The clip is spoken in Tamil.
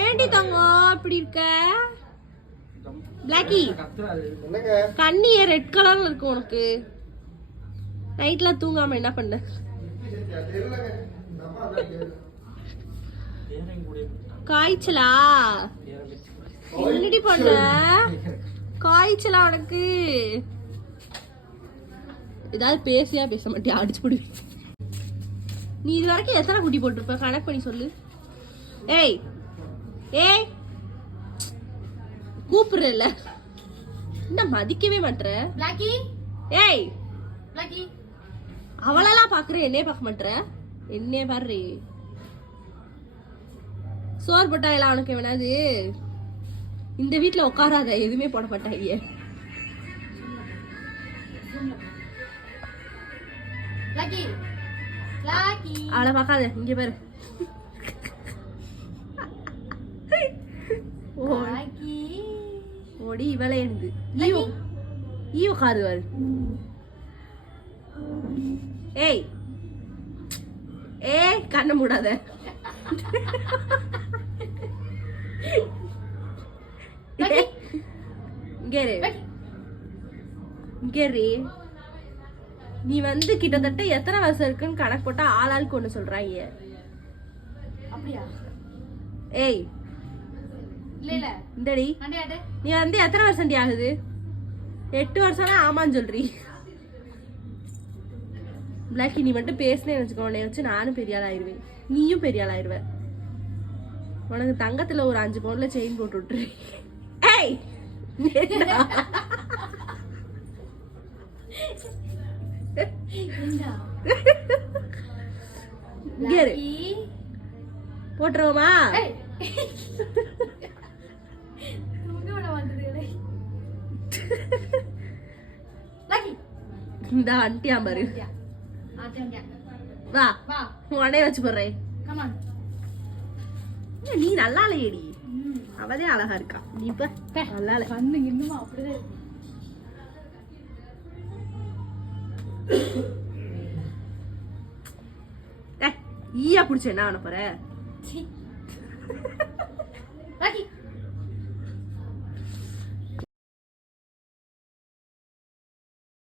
ஏண்டி தங்கம் இப்படி இருக்க? பிளாக்கி கண்ணியே ரெட் கலர்ல இருக்கு உனக்கு. நைட்ல தூங்காம என்ன பண்ண? காய்ச்சலா? என்னடி பண்ண? காய்ச்சலா உனக்கு? ஏதாவது பேசியா பேச மாட்டியா? அடிச்சு போடுவேன். நீ இது வரைக்கும் எத்தனை குட்டி போட்டிருப்ப கணக்கு பண்ணி சொல்லு. ஏய் ஏய் கூப்பிடுறல என்ன மதிக்கவே மாட்ற? ஏய் அவளெல்லாம் பாக்குற, என்னைய பார்க்க மாட்ற? என்னைய பாரு. சோறு போட்டா எல்லாம் அவனுக்கு வேணாது. இந்த வீட்டுல உட்காராத, எதுவுமே போட மாட்டாங்க. அவளை பார்க்காத, இங்க பாரு. ஓடி இவளே இருந்து ஈ உட்காருவாரு. ஏய் ஏய் கண்ண மூடாத. நீ வந்து கிட்டத்தட்ட எத்தனை வருஷம் இருக்குன்னு கணக்கு போட்டா ஆளாளுக்கு ஒண்ணு சொல்றாங்க. ஏய் இந்தடி நீ வந்து எத்தனை வருஷம் ஆகுது? 8 வருஷம்னா ஆமான்னு சொல்றீ. பிளாக்கி நீ மட்டும் பேசுனேன்னு வச்சுக்கோ, உன்னை வச்சு நானும் பெரிய ஆள் ஆயிடுவேன், நீயும் பெரிய ஆள் ஆயிடுவ. உனக்கு தங்கத்துல ஒரு 5 பவுன்ல செயின் போட்டு விட்டுரு. ஏய் போட்டுருவோமா? இந்த அண்டியா பாரு, வா உடனே வச்சு போடுறேன். நீ நல்லா இல்லையடி, அவதே அழகா இருக்கா. நீ இப்ப நல்லா இல்ல, இன்னும் அப்படிதான். ஈயா புடிச்ச என்ன பண்ண போற?